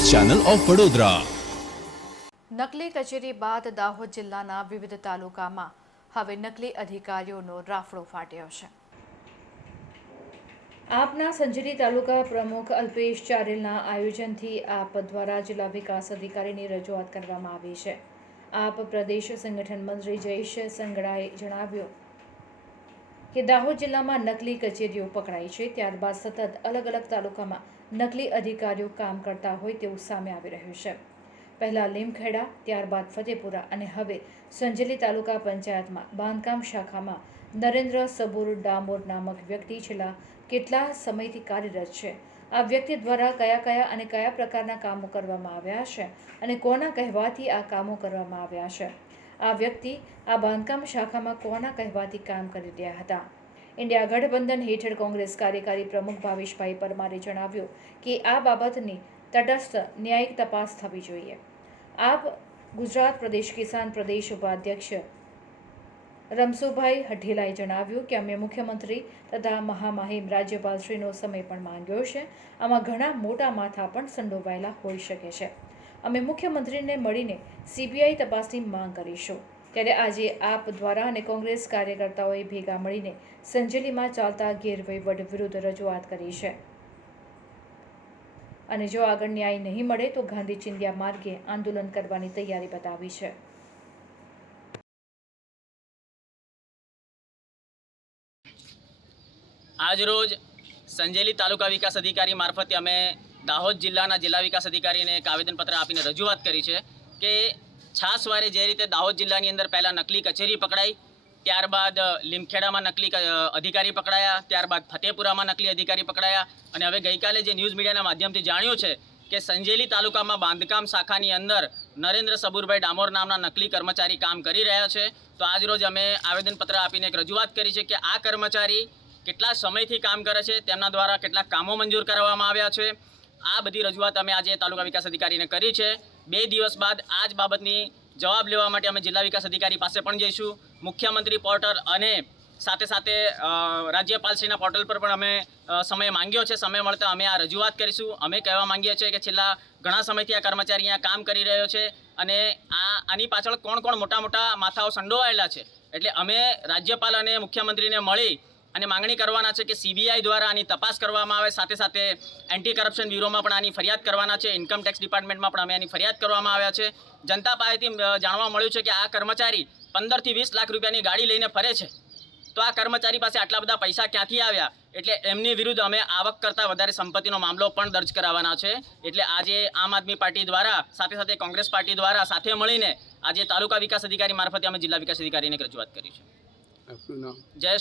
Channel of Vadodara. નકલી કચેરી બાદ દાહોદ જિલ્લાના વિવિધ તાલુકામાં હવે નકલી અધિકારીઓનો રાફડો ફાટ્યો છે. આપના સંજરી તાલુકા પ્રમુખ અલ્પેશ ચારેલના આયોજનથી આપ દ્વારા જિલ્લા વિકાસ અધિકારીની રજૂઆત કરવામાં આવી છે. આપ પ્રદેશ સંગઠન મંત્રી જયેશ સંગડાએ જણાવ્યું કે દાહોદ જિલ્લામાં નકલી કચેરીઓ પકડાઈ છે, ત્યારબાદ સતત અલગ અલગ તાલુકામાં નકલી અધિકારીઓ કામ કરતા હોય તેવું સામે આવી રહ્યું છે. પહેલાં લીમખેડા, ત્યારબાદ ફતેપુરા અને હવે સંજલી તાલુકા પંચાયતમાં બાંધકામ શાખામાં નરેન્દ્ર સબુર ડામોર નામક વ્યક્તિ છેલ્લા કેટલા સમયથી કાર્યરત છે? આ વ્યક્તિ દ્વારા કયા કયા અને કયા પ્રકારના કામો કરવામાં આવ્યા છે અને કોના કહેવાથી આ કામો કરવામાં આવ્યા છે? આ વ્યક્તિ આ બાંધકામ શાખામાં કોના કહેવાથી કામ કરી રહ્યા હતા? ઇન્ડિયા ગઠબંધન હેઠળ કોંગ્રેસ કાર્યકારી પ્રમુખ ભાવેશભાઈ પરમારે જણાવ્યું કે આ બાબતની તટસ્થ ન્યાયિક તપાસ થવી જોઈએ. આપ ગુજરાત પ્રદેશ કિસાન પ્રદેશ ઉપાધ્યક્ષ રમસુભાઈ હઠેલાએ જણાવ્યું કે અમે મુખ્યમંત્રી તથા મહામહિમ રાજ્યપાલશ્રીનો સમય પણ માંગ્યો છે. આમાં ઘણા મોટા માથા પણ સંડોવાયેલા હોઈ શકે છે. અમે મુખ્યમંત્રીને મળીને સીબીઆઈ તપાસની માંગ કરીશું. ત્યારે આજે આપ દ્વારા અને કોંગ્રેસ કાર્યકર્તાઓએ ભેગા મળીને સંજેલીમાં ચાલતા ગેરવહીવટ વિરુદ્ધ રજૂઆત કરી છે. અને જો આગળ ન્યાય નહીં મળે તો ગાંધી ચિંધ્યા માર્ગે આંદોલન કરવાની તૈયારી બતાવી છે. આજરોજ સંજેલી તાલુકા વિકાસ અધિકારી મારફતે અમે દાહોદ જિલ્લાના જિલ્લા વિકાસ અધિકારીને એક આવેદનપત્ર આપીને રજૂઆત કરી છે કે છાસવારે જે રીતે દાહોદ જિલ્લાની અંદર પહેલાં નકલી કચેરી પકડાઈ, ત્યારબાદ લીમખેડામાં નકલી અધિકારી પકડાયા, ત્યારબાદ ફતેપુરામાં નકલી અધિકારી પકડાયા અને હવે ગઈકાલે જે ન્યૂઝ મીડિયાના માધ્યમથી જાણ્યું છે કે સંજેલી તાલુકામાં બાંધકામ શાખાની અંદર નરેન્દ્ર સબુરભાઈ ડામોર નામના નકલી કર્મચારી કામ કરી રહ્યા છે. તો આજરોજ અમે આવેદનપત્ર આપીને એક રજૂઆત કરી છે કે આ કર્મચારી કેટલા સમયથી કામ કરે છે, તેમના દ્વારા કેટલા કામો મંજૂર કરવામાં આવ્યા છે, આ બધી રજૂઆત અમે આજે તાલુકા વિકાસ અધિકારીને કરી છે. બે દિવસ બાદ આ જ બાબતની જવાબ લેવા માટે અમે જિલ્લા વિકાસ અધિકારી પાસે પણ જઈશું. મુખ્યમંત્રી પોર્ટલ અને સાથે સાથે રાજ્યપાલશ્રીના પોર્ટલ પર પણ અમે સમય માંગ્યો છે. સમય મળતા અમે આ રજૂઆત કરીશું. અમે કહેવા માંગીએ છીએ કે છેલ્લા ઘણા સમયથી આ કર્મચારી અહીંયા કામ કરી રહ્યો છે અને આ, આની પાછળ કોણ કોણ મોટા મોટા માથાઓ સંડોવાયેલા છે? એટલે અમે રાજ્યપાલ અને મુખ્યમંત્રીને મળી અને માંગણી કરવાના છે કે સીબીઆઈ દ્વારા આની તપાસ કરવામાં આવે. સાથે સાથે એન્ટી કરપ્શન બ્યુરોમાં પણ આની ફરિયાદ કરવાના છે. ઇન્કમ ટેક્સ ડિપાર્ટમેન્ટમાં પણ અમે આની ફરિયાદ કરવામાં આવ્યા છે. જનતા પાસેથી જાણવા મળ્યું છે કે આ કર્મચારી પંદરથી વીસ લાખ રૂપિયાની ગાડી લઈને ફરે છે. તો આ કર્મચારી પાસે આટલા બધા પૈસા ક્યાંથી આવ્યા? એટલે એમની વિરુદ્ધ અમે આવક કરતાં વધારે સંપત્તિનો મામલો પણ દર્જ કરાવવાના છે. એટલે આજે આમ આદમી પાર્ટી દ્વારા સાથે સાથે કોંગ્રેસ પાર્ટી દ્વારા સાથે મળીને આજે તાલુકા વિકાસ અધિકારી મારફતે અમે જિલ્લા વિકાસ અધિકારીને રજૂઆત કરી છે. જય